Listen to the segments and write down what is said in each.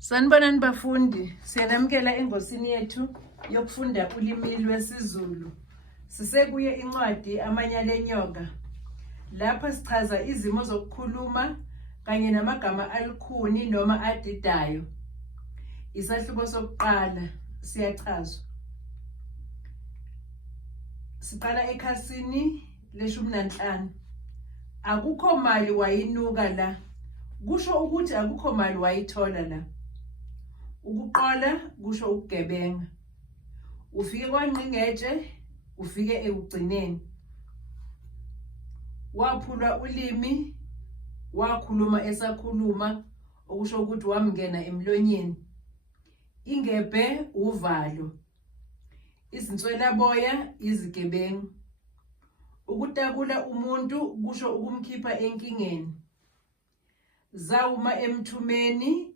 Sanibonani bafundi, siyanamukela engosini yethu yokufunda ulimi lwesiZulu. Sisekuye incwadi Amanyala enyoka. Lapha sichaza izimo zokukhuluma kanye namagama alukhuni noma adidayo. Isahluko sokuqala siyachazwa. Siqala ekhasini le-15. Akukho mali wayinuka la. Kusho ukuthi akukho mali wayithola la. Ukuqola kusho ukugebenga. Ufike kwaNgqingetshe, ufike ekugcineni. Waphulwa ulimi, wakhuluma esakhuluma, okusho ukuthi wamngena emlonyeni. Ingebhe uvalo. Izinswelaboya izigebengu. Ukutakula umuntu kusho ukumkhipha enkingeni. Zawuma emthumeni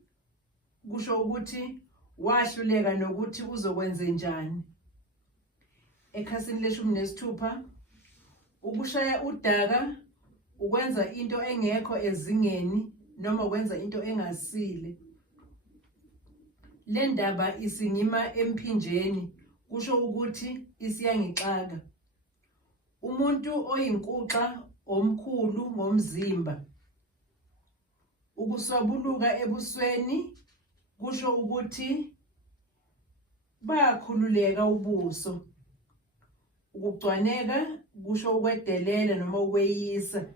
kusho ukuthi wahluleka nokuthi uzokwenza njani. Ekhasini le-16, ukushaya udaka ukwenza into engekho ezingeni noma ukwenza into engasile. Le ndaba isingima emphinjeni kusho ukuthi isiyangixaka. Umuntu oyinkuxa omkhulu ngomzimba. Ukuswabuluka ebusweni kusho ukuthi bakhululeka ubuso. Ukucwaneka kusho ukwedelela noma ukweyisa.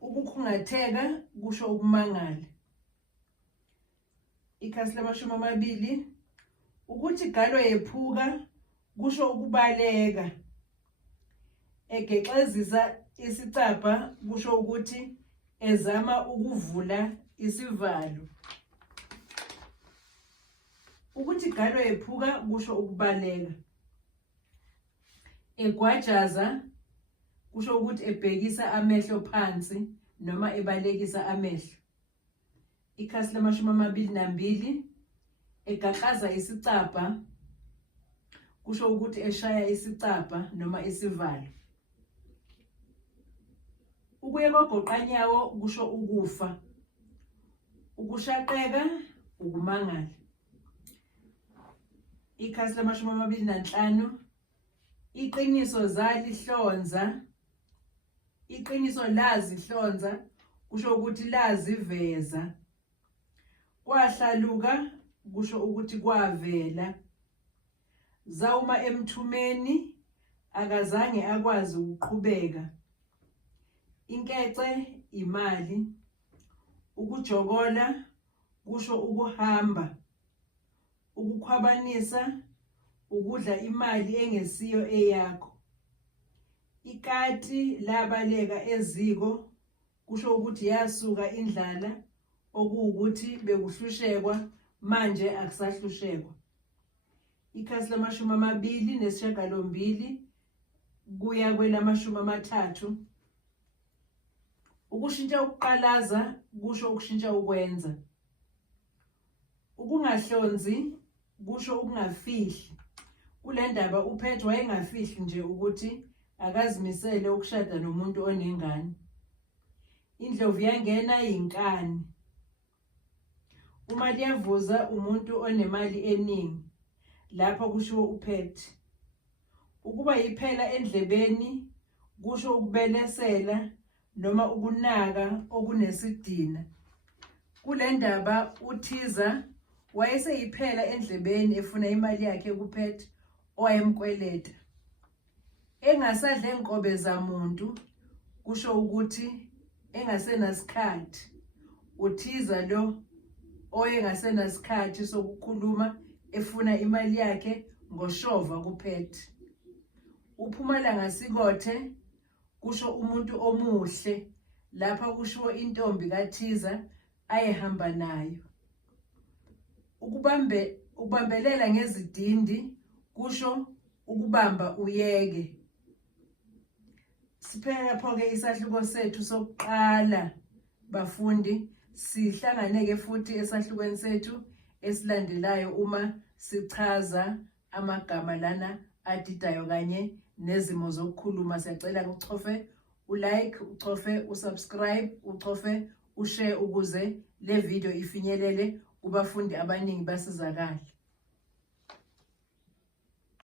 Ukukhungatheka kusho ukumangala. Ikhasi la-20, ukuthi galo yephuka kusho ukubaleka. Egexezisa isicabha kusho ukuthi ezama ukuvula isivalo. Ukuthi galo yephuka kusho ukubaleka. Egwajaza kusho ukuthi ebhekisa amehlo phansi noma ebalekisa amehlo. Ikhasi la-22, egaqaza isicabha kusho ukuthi eshaya isicabha noma isivalo. Ukuye kogoqanyawo kusho ukufa. Ukushaqeka ukumangala. Ikhasi la-25, iqiniso zalihlonza. Iqiniso lazihlonza kusho ukuthi laziveza. Kwahlaluka kusho ukuthi kwavela. Zawuma emthumeni akazange akwazi ukuqhubeka. Inkece imali. Ukujokola kusho ukuhamba. Ukukhwabanisa ukudla imali engesiyo eyakho. Ikati labaleka eziko kusho ukuthi yasuka indlala, okuwukuthi bekuhlushekwa manje akusahlushekwa. Ikhasi la-28 kuya kwelama-30. Ukushintsha ukuqalaza kusho ukushintsha ukwenza. Ukungahlonzi kusho ukungafihli. Kule ndaba uPhethu wayengafihli nje ukuthi akazimisele ukushada nomuntu onengane. Indlovu yangena yinkani. Uma liyavuza umuntu onemali eningi. Lapha kusho uPhethu. Ukuba yiphela endlebeni kusho ukubelesela noma ukunaka okunesidina. Kule ndaba uThiza wayeseyiphela endlebeni efuna imali yakhe kuPhethu owayemkweleta. Engasadla enkobe zamuntu kusho ukuthi engasenasikhathi. uThiza lo oyengasenasikhathi sokukhuluma efuna imali yakhe ngoshova kuPhethu. Uphumalanga Sikothe kusho umuntu omuhle. Lapha kusho intombi kaThiza ayehamba nayo. Ukubambelela ngezidindi kusho ukubamba uyeke. Siphela lapho-ke isahluko sethu sokuqala bafundi. Sihlanganeke futhi esahlukweni sethu esilandelayo uma sichaza amagama lana adidayo kanye nezimo zokukhuluma. Siyacela uchofe ulike, uchofe usubscribe, uchofe ushare ukuze le video ifinyelele kubafundi abaningi basizakale.